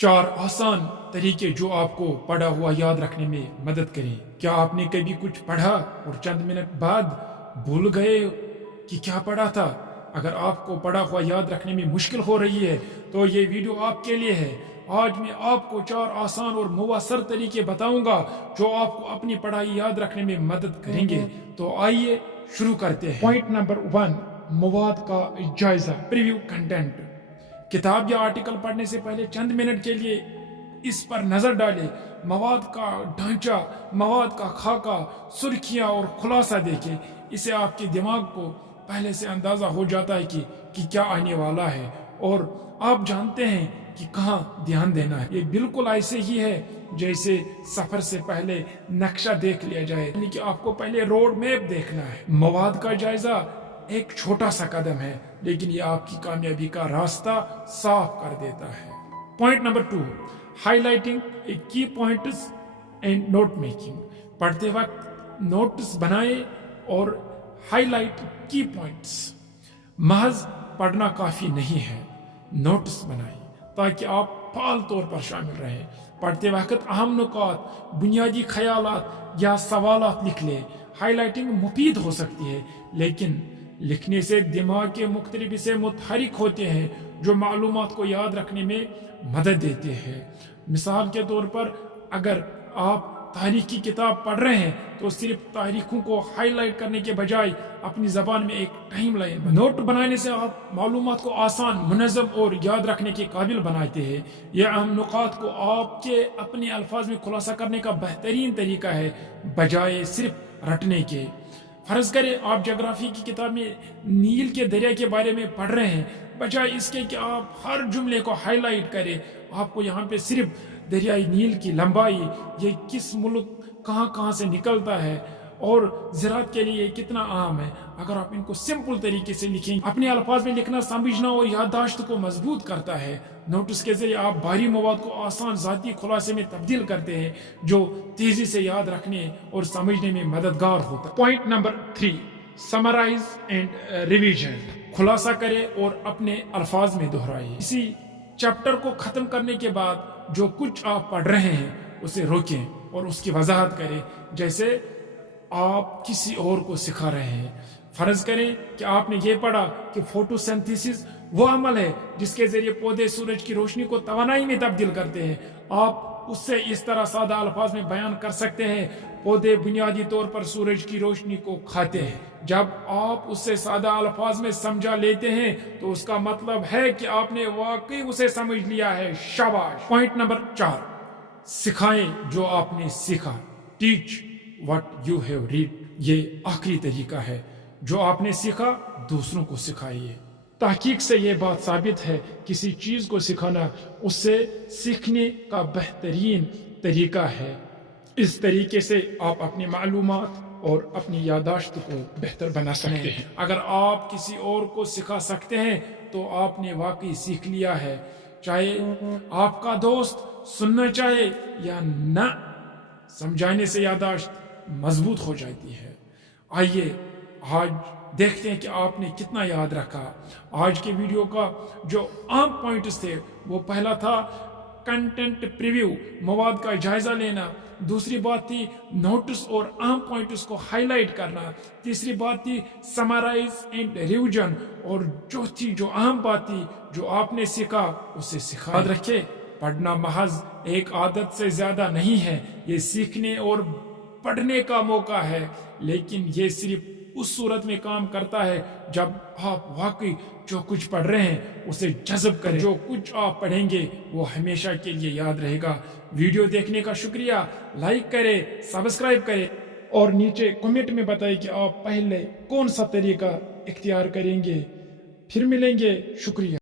चार आसान तरीके जो आपको पढ़ा हुआ याद रखने में मदद करें। क्या आपने कभी कुछ पढ़ा और चंद मिनट बाद भूल गए कि क्या पढ़ा था? अगर आपको पढ़ा हुआ याद रखने में मुश्किल हो रही है तो ये वीडियो आपके लिए है। आज मैं आपको चार आसान और मुवस्सर तरीके बताऊंगा जो आपको अपनी पढ़ाई याद रखने में मदद करेंगे। तो आइए शुरू करते हैं। पॉइंट नंबर 1, मवाद का जायजा। Preview content. किताब या आर्टिकल पढ़ने से पहले चंद मिनट के लिए इस पर नजर डालें। मवाद का ढांचा, मवाद का खाका, सुर्खियां और खुलासा देखें। इससे आपके दिमाग को पहले से अंदाजा हो जाता है कि क्या आने वाला है और आप जानते हैं कि कहाँ ध्यान देना है। ये बिल्कुल ऐसे ही है जैसे सफर से पहले नक्शा देख लिया जाए, यानी कि आपको पहले रोड मैप देखना है। मवाद का जायजा एक छोटा सा कदम है, लेकिन ये आपकी कामयाबी का रास्ता साफ कर देता है। पॉइंट नंबर 2, हाईलाइटिंग की पॉइंट्स एंड नोट मेकिंग। पढ़ते वक्त नोट्स बनाए और हाईलाइट की पॉइंट्स। महज पढ़ना काफी नहीं है, नोट्स बनाएं ताकि आप फाल तौर पर शामिल रहें। पढ़ते वक्त अहम नुकात, बुनियादी ख्यालात या सवालात लिख लें। हाईलाइटिंग मुफीद हो सकती है, लेकिन लिखने से दिमाग के मुख्तलिफ हिस्से मुतहरिक होते हैं जो मालूमात को याद रखने में मदद देते हैं। मिसाल के तौर पर अगर आप तारीख की किताब पढ़ रहे हैं तो सिर्फ तारीखों को हाईलाइट करने के बजाय अपनी जबान में एक टाइम लाइन नोट बनाने से आप मालूमात को आसान, मुनज़्ज़म और याद रखने के काबिल बनाते हैं। यह अहम नुकात को आपके अपने अल्फाज में खुलासा करने का बेहतरीन तरीका है, बजाय सिर्फ रटने के। फर्ज करें आप ज्योग्राफी की किताब में नील के दरिया के बारे में पढ़ रहे हैं, बजाय इसके कि आप हर जुमले को हाईलाइट करें। आपको यहाँ पे सिर्फ दरियाई नील की लंबाई, ये किस मुल्क कहाँ कहाँ से निकलता है और ज़राअत के लिए कितना अहम है, अगर आप इनको सिंपल तरीके से लिखेंगे। अपने अल्फाज में लिखना समझना और याददाश्त को मजबूत करता है। नोटिस के जरिए आप भारी मवाद को आसान ज़ाती खुलासे में तब्दील करते हैं जो तेजी से याद रखने और समझने में मददगार होता है। Point number 3, summarise and revision. खुलासा करें और अपने अल्फाज में दोहराइए। इसी चैप्टर को खत्म करने के बाद जो कुछ आप पढ़ रहे हैं उसे रोकें और उसकी वजाहत करें, जैसे आप किसी और को सिखा रहे हैं। फर्ज करें कि आपने ये पढ़ा कि फोटोसिंथेसिस वो अमल है जिसके जरिए पौधे सूरज की रोशनी को तवानाई में तब्दील करते हैं। आप उससे इस तरह सादा अल्फाज में बयान कर सकते हैं, पौधे बुनियादी तौर पर सूरज की रोशनी को खाते हैं। जब आप उससे सादा अल्फाज में समझा लेते हैं तो उसका मतलब है कि आपने वाकई उसे समझ लिया है। शाबाश। पॉइंट नंबर 4, सिखाएं जो आपने सीखा। Teach what you have read. ये आखिरी तरीका है, जो आपने सीखा दूसरों को सिखाइए। तहकीक से ये बात साबित है, किसी चीज को सिखाना उससे सीखने का बेहतरीन तरीका है। इस तरीके से आप अपनी मालूमात और अपनी यादाश्त को बेहतर बना सकते हैं। अगर आप किसी और को सिखा सकते हैं तो आपने वाकई सीख लिया है, चाहे आपका दोस्त सुनना चाहे या न। समझाने से यादाश्त मजबूत हो जाती है। आइए आज देखते हैं कि आपने कितना याद रखा। आज के वीडियो का जो अहम पॉइंट्स थे, वो पहला था कंटेंट प्रीव्यू, मवाद का जायजा लेना। दूसरी बात थी नोट्स और अहम पॉइंट्स को हाईलाइट करना। तीसरी बात थी समराइज एंड रिवीजन। और चौथी जो अहम बात थी, जो आपने सीखा उसे सिखा। याद रखे, पढ़ना महज एक आदत से ज्यादा नहीं है, ये सीखने और पढ़ने का मौका है। लेकिन ये सिर्फ उस सूरत में काम करता है जब आप वाकई जो कुछ पढ़ रहे हैं उसे जज़्ब करें। जो कुछ आप पढ़ेंगे वो हमेशा के लिए याद रहेगा। वीडियो देखने का शुक्रिया। लाइक करें, सब्सक्राइब करें और नीचे कमेंट में बताएं कि आप पहले कौन सा तरीका इख्तियार करेंगे। फिर मिलेंगे। शुक्रिया।